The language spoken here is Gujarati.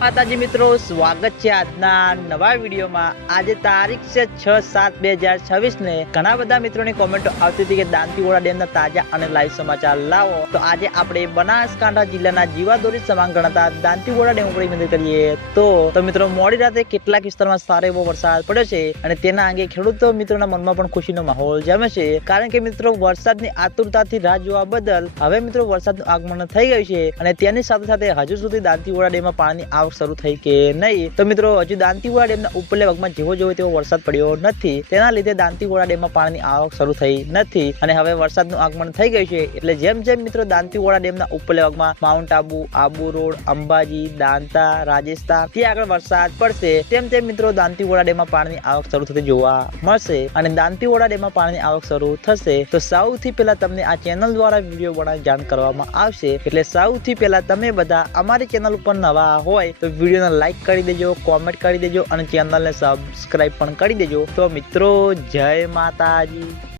માતાજી મિત્રો, સ્વાગત છે આજના નવા વિડીયોમાં। આજે તારીખ છે 6/7/2026 ને ઘણા બધા મિત્રોની કોમેન્ટો આવતી હતી કે દાંતીવાડા ડેમના તાજા અને લાઈવ સમાચાર લાવો। તો આજે આપણે બનાસકાંઠા જિલ્લાના જીવાદોરી સમાન ગણાતા દાંતીવાડા ડેમ ઉપર નજર કરીએ। તો મિત્રો મોડી રાતે કેટલાક વિસ્તારમાં સારો એવો વરસાદ પડ્યો છે અને તેના અંગે ખેડૂતો મિત્રોના મનમાં પણ ખુશીનો માહોલ જામે છે, કારણ કે મિત્રો વરસાદની આતુરતાથી રાહ જોવા બદલ હવે મિત્રો વરસાદનું આગમન થઈ ગયું છે અને તેની સાથે સાથે હજુ સુધી દાંતીવાડા ડેમમાં પાણીની આવક શરૂ થઈ કે નહીં। તો મિત્રો હજુ દાંતીવાડા ડેમના ઉપરલે ભાગમાં જેવો તેવો વરસાદ પડ્યો નથી, તેના લીધે દાંતીવાડા ડેમમાં પાણીની આવક શરૂ થઈ નથી અને હવે વરસાદનું આગમન થઈ ગયું છે। એટલે જેમ મિત્રો દાંતીવાડા ડેમના ઉપરલે ભાગમાં માઉન્ટ આબુ, આબુ રોડ, અંબાજી, દાંતા, રાજસ્થાન ત્યાં આગળ વરસાદ પડશે તેમ મિત્રો દાંતીવાડા ડેમમાં પાણીની આવક શરૂ થતી જોવા મળશે અને દાંતીવાડા ડેમમાં પાણીની આવક શરૂ થશે તો સૌથી પહેલા તમને આ ચેનલ દ્વારા વિડીયો બનાવી જાણ કરવામાં આવશે। એટલે સૌથી પહેલા તમે બધા અમારી ચેનલ ઉપર નવા હોય તો વિડીયોને લાઈક કરી દેજો, કોમેન્ટ કરી દેજો અને ચેનલને સબસ્ક્રાઇબ પણ કરી દેજો। તો મિત્રો જય માતાજી।